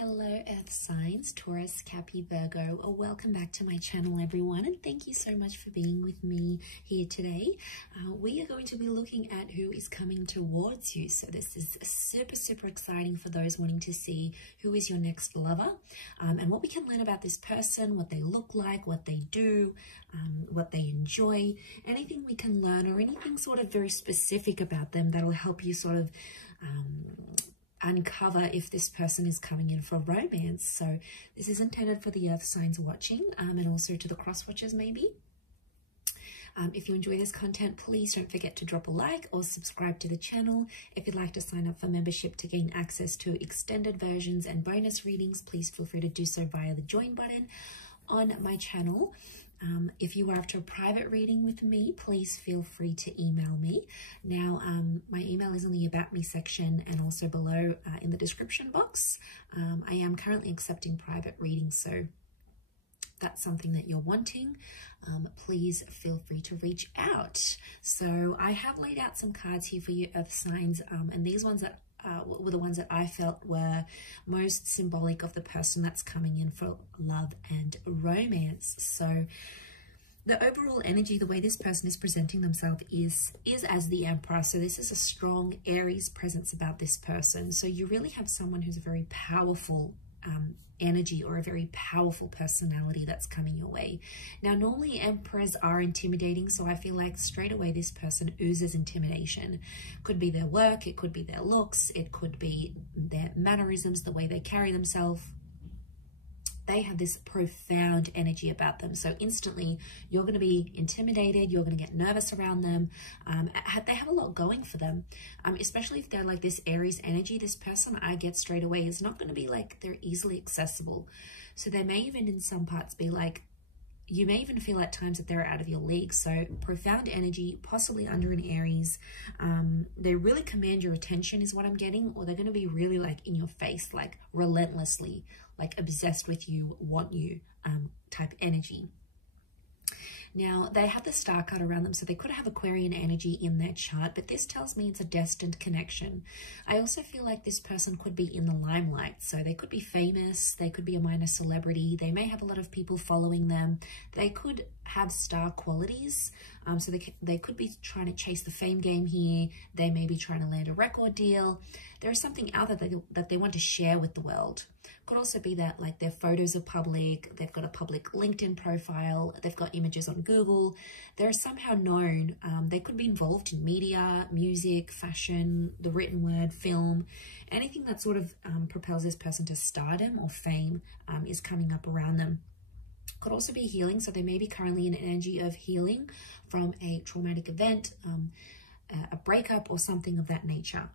Hello Earth signs, Taurus, Capricorn, Virgo. Welcome back to my channel everyone, and thank you so much for being with me here today. We are going to be looking at who is coming towards you. So this is super exciting for those wanting to see who is your next lover, and what we can learn about this person, what they look like, what they do, what they enjoy, anything we can learn or anything sort of very specific about them that'll help you sort of uncover if this person is coming in for romance. So this is intended for the earth signs watching, and also to the cross watchers maybe. If you enjoy this content, please don't forget to drop a like or subscribe to the channel. If you'd like to sign up for membership to gain access to extended versions and bonus readings, please feel free to do so via the join button on my channel. If you are after a private reading with me, please feel free to email me. Now, my email is in the About Me section and also below in the description box. I am currently accepting private readings, so that's something that you're wanting, please feel free to reach out. So I have laid out some cards here for you earth signs, and these ones that were the ones that I felt were most symbolic of the person that's coming in for love and romance. So the overall energy, the way this person is presenting themselves is as the Emperor. So this is a strong Aries presence about this person. So you really have someone who's a very powerful energy or a very powerful personality that's coming your way. Now, normally emperors are intimidating, so I feel like straight away this person oozes intimidation. Could be their work, it could be their looks, it could be their mannerisms, the way they carry themselves. They have this profound energy about them. So instantly you're going to be intimidated. You're going to get nervous around them. They have a lot going for them, especially if they're like this Aries energy. This person I get straight away is not going to be like they're easily accessible. So they may even in some parts be like, you may even feel at times that they're out of your league. So profound energy, possibly under an Aries. They really command your attention is what I'm getting, or they're going to be really like in your face, like relentlessly, like obsessed with you, want you type energy. Now, they have the star card around them, so they could have Aquarian energy in their chart, but this tells me it's a destined connection. I also feel like this person could be in the limelight, so they could be famous, they could be a minor celebrity, they may have a lot of people following them, they could have star qualities, so they could be trying to chase the fame game here, they may be trying to land a record deal. There is something out that they want to share with the world. Could also be that like their photos are public, they've got a public LinkedIn profile, they've got images on Google, they're somehow known. They could be involved in media, music, fashion, the written word, film, anything that sort of propels this person to stardom or fame is coming up around them. Could also be healing, so they may be currently in an energy of healing from a traumatic event, a breakup or something of that nature.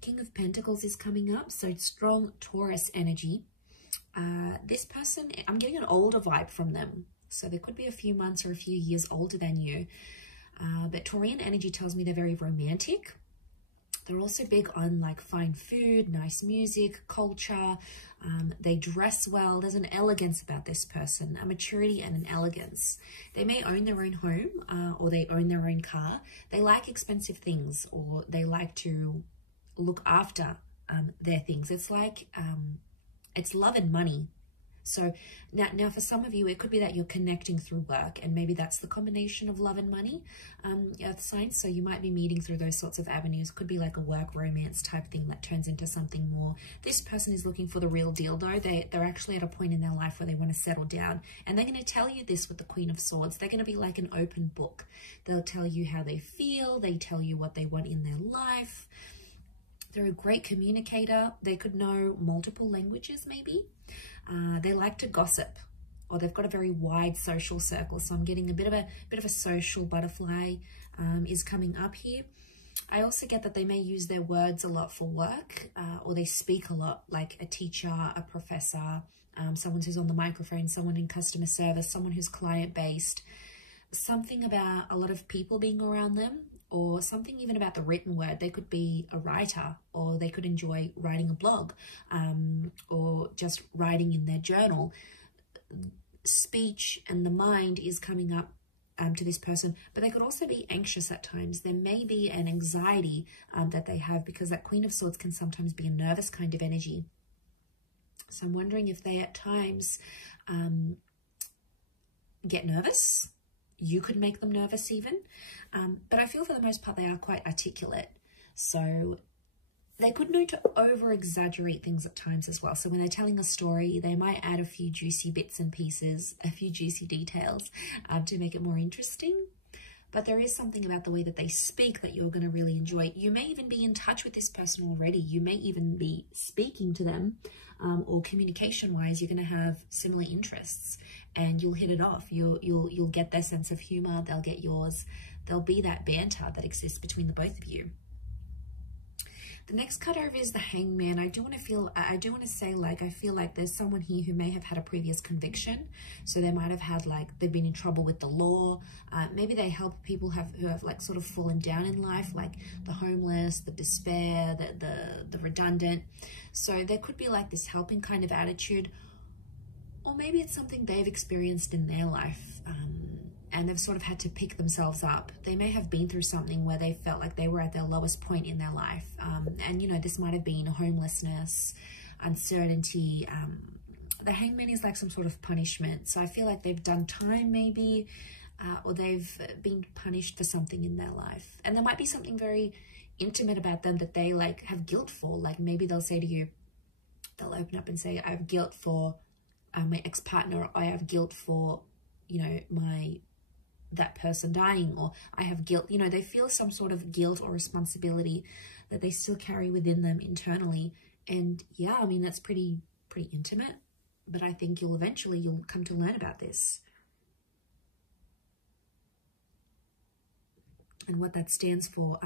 King of Pentacles is coming up, so strong Taurus energy. This person, I'm getting an older vibe from them. So there could be a few months or a few years older than you. But Taurian energy tells me they're very romantic. They're also big on like fine food, nice music, culture. They dress well. There's an elegance about this person, a maturity and an elegance. They may own their own home or they own their own car. They like expensive things, or they like to look after their things. It's like it's love and money. So now for some of you, it could be that you're connecting through work, and maybe that's the combination of love and money, earth signs. So you might be meeting through those sorts of avenues. Could be like a work romance type thing that turns into something more. This person is looking for the real deal though. They're actually at a point in their life where they want to settle down, and they're going to tell you this with the Queen of Swords. They're going to be like an open book. They'll tell you how they feel. They tell you what they want in their life. They're a great communicator. They could know multiple languages maybe. They like to gossip, or they've got a very wide social circle. So I'm getting a bit of a social butterfly is coming up here. I also get that they may use their words a lot for work, or they speak a lot, like a teacher, a professor, someone who's on the microphone, someone in customer service, someone who's client-based. Something about a lot of people being around them, or something even about the written word. They could be a writer, or they could enjoy writing a blog, or just writing in their journal. Speech and the mind is coming up to this person, but they could also be anxious at times. There may be an anxiety that they have, because that Queen of Swords can sometimes be a nervous kind of energy. So I'm wondering if they at times get nervous. You could make them nervous even. But I feel for the most part they are quite articulate. So they could know to over-exaggerate things at times as well. So when they're telling a story, they might add a few juicy bits and pieces, a few juicy details to make it more interesting. But there is something about the way that they speak that you're going to really enjoy. You may even be in touch with this person already. You may even be speaking to them, or communication-wise, you're going to have similar interests, and you'll hit it off. You'll get their sense of humor. They'll get yours. There'll be that banter that exists between the both of you. The next card over is the Hangman. I do want to say, like, I feel like there's someone here who may have had a previous conviction. So they might have had, like, they've been in trouble with the law. Maybe they help people who have like sort of fallen down in life, like the homeless, the despair, the redundant. So there could be like this helping kind of attitude, or maybe it's something they've experienced in their life. And they've sort of had to pick themselves up. They may have been through something where they felt like they were at their lowest point in their life. And, you know, this might have been homelessness, uncertainty. The Hangman is like some sort of punishment. So I feel like they've done time maybe, or they've been punished for something in their life. And there might be something very intimate about them that they like have guilt for. Like maybe they'll say to you, they'll open up and say, I have guilt for my ex-partner, or I have guilt for, you know, that person dying, or I have guilt. You know, they feel some sort of guilt or responsibility that they still carry within them internally. And yeah, I mean, that's pretty intimate, but I think you'll come to learn about this and what that stands for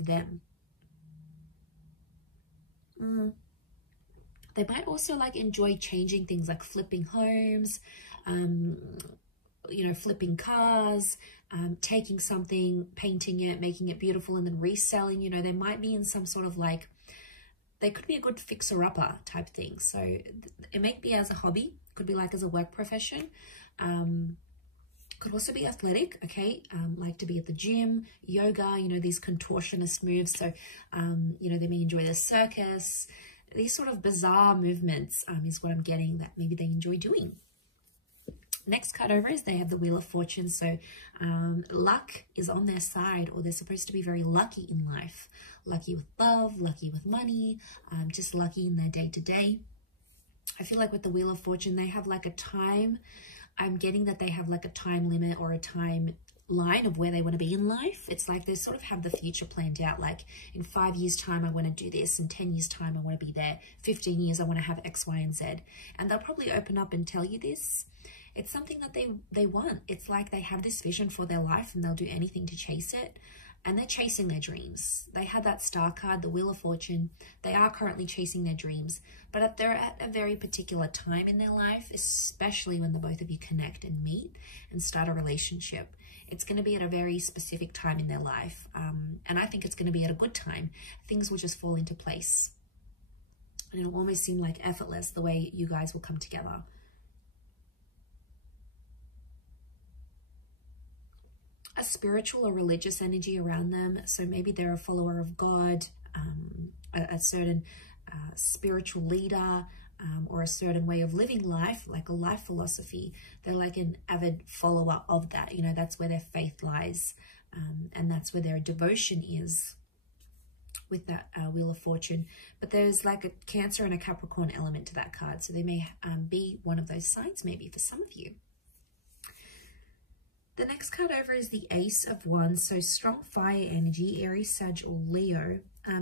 them. They might also like enjoy changing things, like flipping homes, you know, flipping cars, taking something, painting it, making it beautiful, and then reselling. You know, they might be in some sort of like, they could be a good fixer-upper type thing. So it may be as a hobby, could be like as a work profession, could also be athletic, okay, like to be at the gym, yoga, you know, these contortionist moves. So, you know, they may enjoy the circus. These sort of bizarre movements is what I'm getting that maybe they enjoy doing. Next card over is they have the Wheel of Fortune. So luck is on their side, or they're supposed to be very lucky in life. Lucky with love, lucky with money, just lucky in their day-to-day. I feel like with the Wheel of Fortune, they have like a time. I'm getting that they have like a time limit or a time line of where they want to be in life. It's like they sort of have the future planned out, like in 5 years time I want to do this, in 10 years time I want to be there, 15 years I want to have X, Y, and Z. And they'll probably open up and tell you this. It's something that they want. It's like they have this vision for their life and they'll do anything to chase it. And they're chasing their dreams. They had that star card, the Wheel of Fortune. They are currently chasing their dreams, but they're at a very particular time in their life, especially when the both of you connect and meet and start a relationship. It's going to be at a very specific time in their life. And I think it's going to be at a good time. Things will just fall into place. And it'll almost seem like effortless the way you guys will come together. A spiritual or religious energy around them. So maybe they're a follower of God, a certain spiritual leader, or a certain way of living life, like a life philosophy. They're like an avid follower of that. You know, that's where their faith lies, and that's where their devotion is with that Wheel of Fortune. But there's like a Cancer and a Capricorn element to that card. So they may be one of those signs maybe for some of you. The next card over is the Ace of Wands. So strong fire energy, Aries, Sag, or Leo.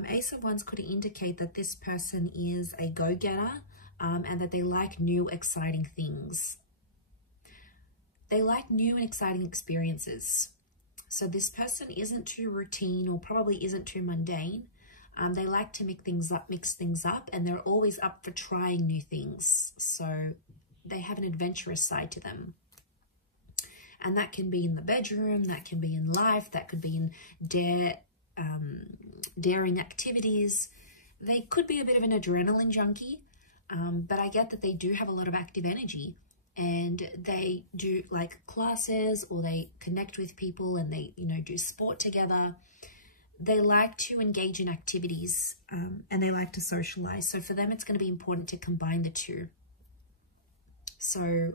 Ace of Wands could indicate that this person is a go-getter, and that they like new, exciting things. They like new and exciting experiences. So this person isn't too routine, or probably isn't too mundane. They like to mix things up, and they're always up for trying new things. So they have an adventurous side to them. And that can be in the bedroom, that can be in life, that could be in daring activities. They could be a bit of an adrenaline junkie, but I get that they do have a lot of active energy. and they do like classes, or they connect with people and they, you know, do sport together. They like to engage in activities and they like to socialize. So for them, it's going to be important to combine the two. So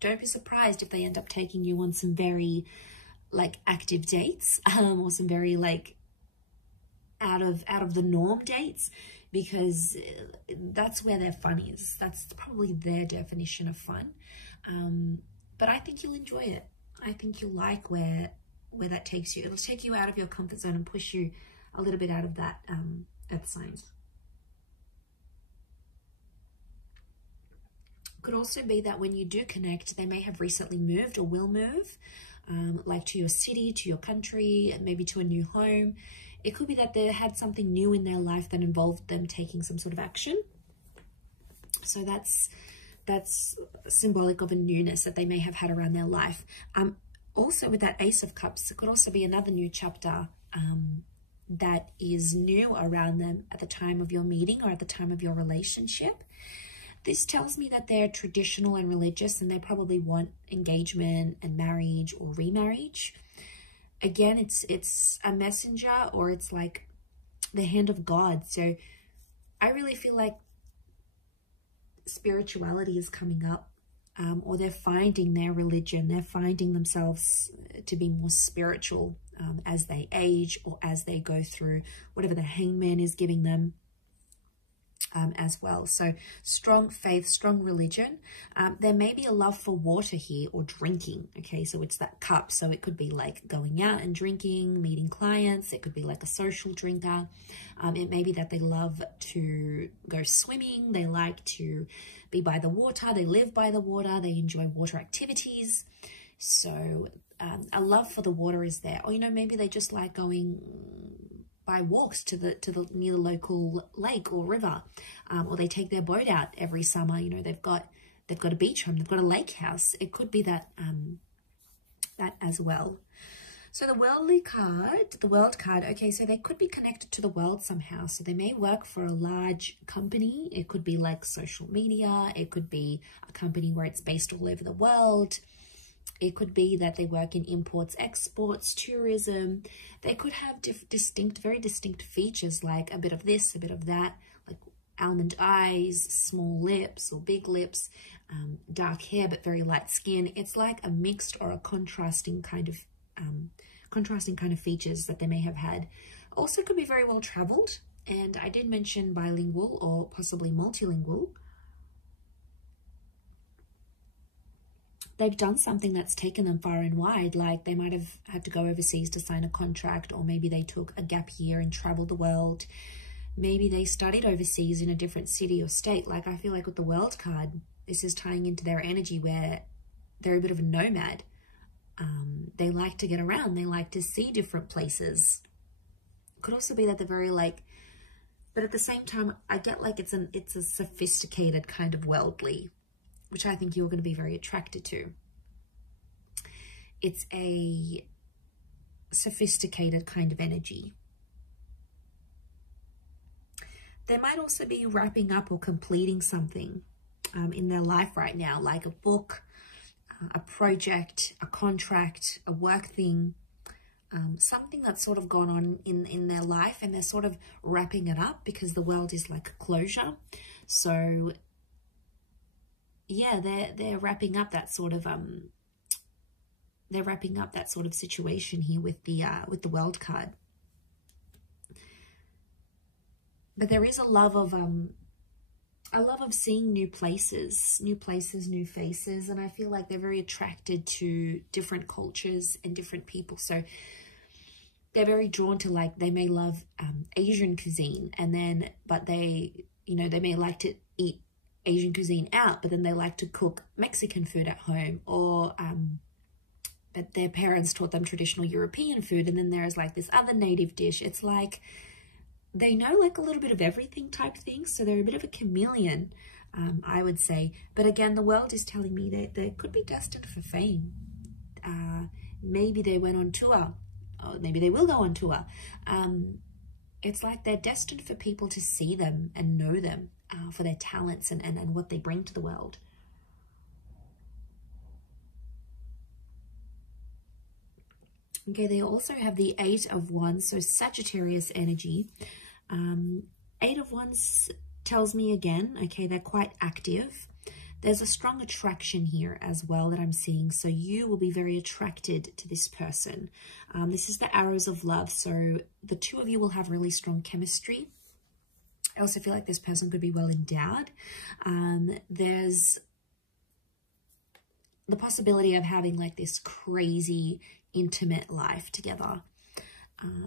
don't be surprised if they end up taking you on some very like active dates, or some very like out of the norm dates, because that's where their fun is. That's probably their definition of fun. But I think you'll enjoy it. I think you'll like where that takes you. It'll take you out of your comfort zone and push you a little bit out of that earth signs. Could also be that when you do connect, they may have recently moved or will move, like to your city, to your country, maybe to a new home. It could be that they had something new in their life that involved them taking some sort of action. So that's symbolic of a newness that they may have had around their life. Also with that Ace of Cups, it could also be another new chapter that is new around them at the time of your meeting or at the time of your relationship. This tells me that they're traditional and religious, and they probably want engagement and marriage or remarriage. Again, it's a messenger, or it's like the hand of God. So I really feel like spirituality is coming up, or they're finding their religion. They're finding themselves to be more spiritual as they age, or as they go through whatever the Hangman is giving them. As well. So strong faith, strong religion. There may be a love for water here, or drinking. Okay, so it's that cup. So it could be like going out and drinking, meeting clients. It could be like a social drinker. It may be that they love to go swimming. They like to be by the water. They live by the water. They enjoy water activities. So a love for the water is there. Or, you know, maybe they just like going by walks to the near the local lake or river, or they take their boat out every summer. You know, they've got a beach home, they've got a lake house. It could be that that as well. So the world card, okay, so they could be connected to the world somehow. So they may work for a large company. It could be like social media. It could be a company where it's based all over the world. It could be that they work in imports, exports, tourism. They could have very distinct features, like a bit of this, a bit of that, like almond eyes, small lips or big lips, dark hair but very light skin. It's like a mixed or a contrasting kind of features that they may have had. Also could be very well traveled, and I did mention bilingual or possibly multilingual. They've done something that's taken them far and wide, like they might have had to go overseas to sign a contract, or maybe they took a gap year and traveled the world. Maybe they studied overseas in a different city or state. Like I feel like with the world card, this is tying into their energy where they're a bit of a nomad. They like to get around. They like to see different places. Could also be that they're very like, but at the same time, I get like it's a sophisticated kind of worldly, which I think you're going to be very attracted to. It's a sophisticated kind of energy. They might also be wrapping up or completing something in their life right now, like a book, a project, a contract, a work thing, something that's sort of gone on in their life, and they're sort of wrapping it up because the world is like a closure. So yeah, they're wrapping up that sort of situation here with the world card. But there is a love of seeing new places, new faces, and I feel like they're very attracted to different cultures and different people. So they're very drawn to, like, they may love Asian cuisine, but they may like to eat Asian cuisine out, but then they like to cook Mexican food at home, or but their parents taught them traditional European food, and then there's like this other native dish. It's like they know like a little bit of everything type thing, so they're a bit of a chameleon, I would say. But again, the world is telling me that they could be destined for fame. Maybe they went on tour, or maybe they will go on tour. It's like they're destined for people to see them and know them for their talents and what they bring to the world. Okay, they also have the Eight of Wands, so Sagittarius energy. Eight of Wands tells me again, okay, they're quite active. There's a strong attraction here as well that I'm seeing. So you will be very attracted to this person. This is the arrows of love. So the two of you will have really strong chemistry. I also feel like this person could be well endowed. There's the possibility of having like this crazy intimate life together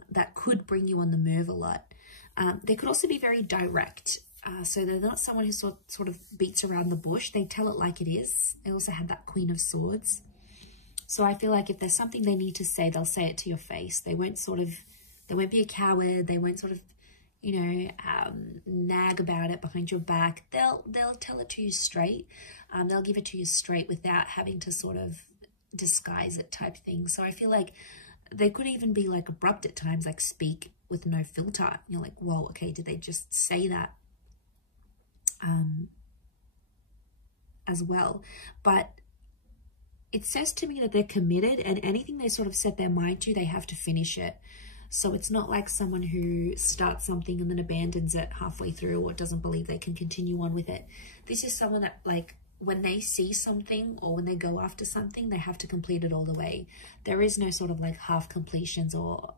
that could bring you on the move a lot. They could also be very direct. So they're not someone who sort of beats around the bush. They tell it like it is. They also have that Queen of Swords. So I feel like if there's something they need to say, they'll say it to your face. They won't be a coward. They won't sort of, you know, nag about it behind your back. They'll tell it to you straight. They'll give it to you straight without having to sort of disguise it type thing. So I feel like they could even be like abrupt at times, like speak with no filter. You're like, whoa, okay, did they just say that? As well. But it says to me that they're committed, and anything they sort of set their mind to, they have to finish it. So it's not like someone who starts something and then abandons it halfway through or doesn't believe they can continue on with it. This is someone that, like, when they see something or when they go after something, they have to complete it all the way. There is no sort of like half completions or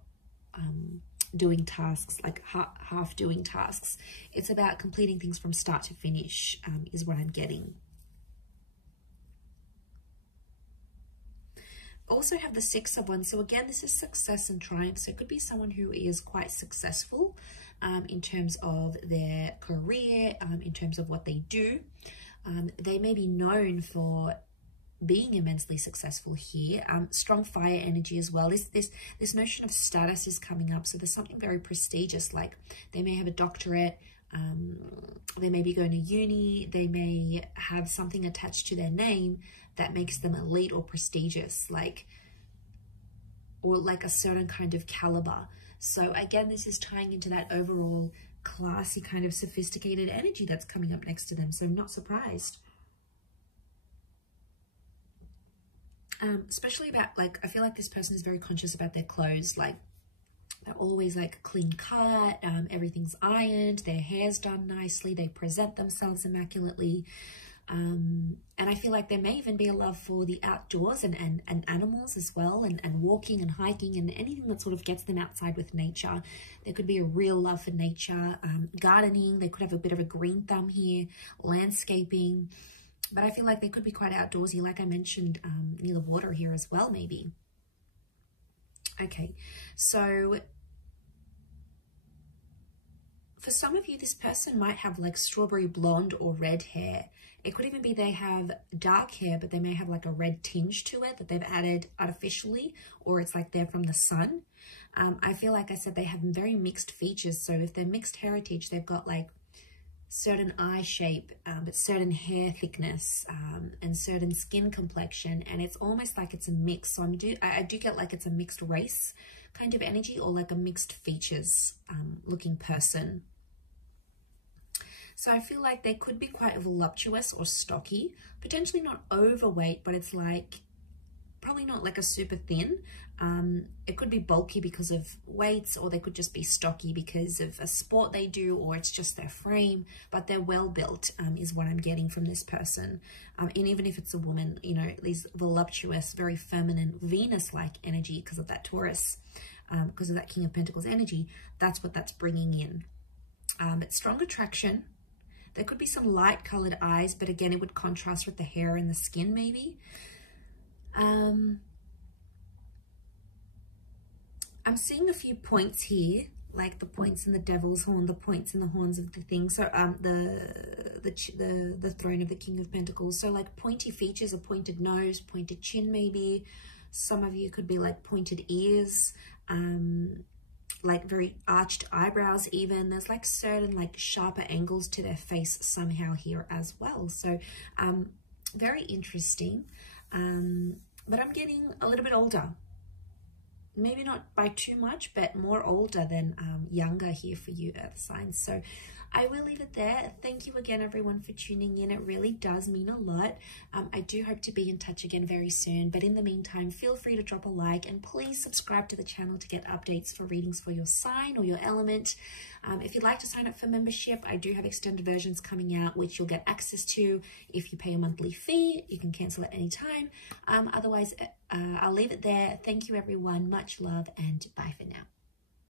doing tasks, like half doing tasks. It's about completing things from start to finish, is what I'm getting. Also have the Six of Wands. So again, this is success and triumph. So it could be someone who is quite successful in terms of their career, in terms of what they do. They may be known for being immensely successful here. Strong fire energy as well. This notion of status is coming up. So there's something very prestigious, like they may have a doctorate, they may be going to uni, they may have something attached to their name that makes them elite or prestigious, like, or like a certain kind of caliber. So again, this is tying into that overall classy kind of sophisticated energy that's coming up next to them. So I'm not surprised. Especially about, like, I feel like this person is very conscious about their clothes. Like, they're always like clean cut, everything's ironed, their hair's done nicely, they present themselves immaculately. And I feel like there may even be a love for the outdoors and animals as well, and walking and hiking and anything that sort of gets them outside with nature. There could be a real love for nature, gardening. They could have a bit of a green thumb here, landscaping. But I feel like they could be quite outdoorsy, like I mentioned, near the water here as well, maybe. Okay, so for some of you, this person might have like strawberry blonde or red hair. It could even be they have dark hair, but they may have like a red tinge to it that they've added artificially, or it's like they're from the sun. I feel like I said they have very mixed features. So if they're mixed heritage, they've got like certain eye shape, but certain hair thickness, and certain skin complexion, and it's almost like it's a mix. So I do get like it's a mixed race kind of energy, or like a mixed features looking person. So I feel like they could be quite voluptuous or stocky, potentially not overweight, but it's like probably not like a super thin. It could be bulky because of weights, or they could just be stocky because of a sport they do, or it's just their frame, but they're well built, is what I'm getting from this person. And even if it's a woman, you know, these voluptuous, very feminine, Venus-like energy because of that Taurus, because of that King of Pentacles energy, that's what that's bringing in. But strong attraction. There could be some light colored eyes, but again, it would contrast with the hair and the skin maybe. I'm seeing a few points here, like the points in the devil's horn, the points in the horns of the thing. So the throne of the King of Pentacles. So like pointy features, a pointed nose, pointed chin maybe. Some of you could be like pointed ears, like very arched eyebrows even. There's like certain like sharper angles to their face somehow here as well. So very interesting. But I'm getting a little bit older. maybe not by too much, but more older than younger here for you earth signs. So I will leave it there. Thank you again, everyone, for tuning in. It really does mean a lot. I do hope to be in touch again very soon. But in the meantime, feel free to drop a like and please subscribe to the channel to get updates for readings for your sign or your element. If you'd like to sign up for membership, I do have extended versions coming out, which you'll get access to if you pay a monthly fee. You can cancel at any time. Otherwise, I'll leave it there. Thank you, everyone. Much love and bye for now.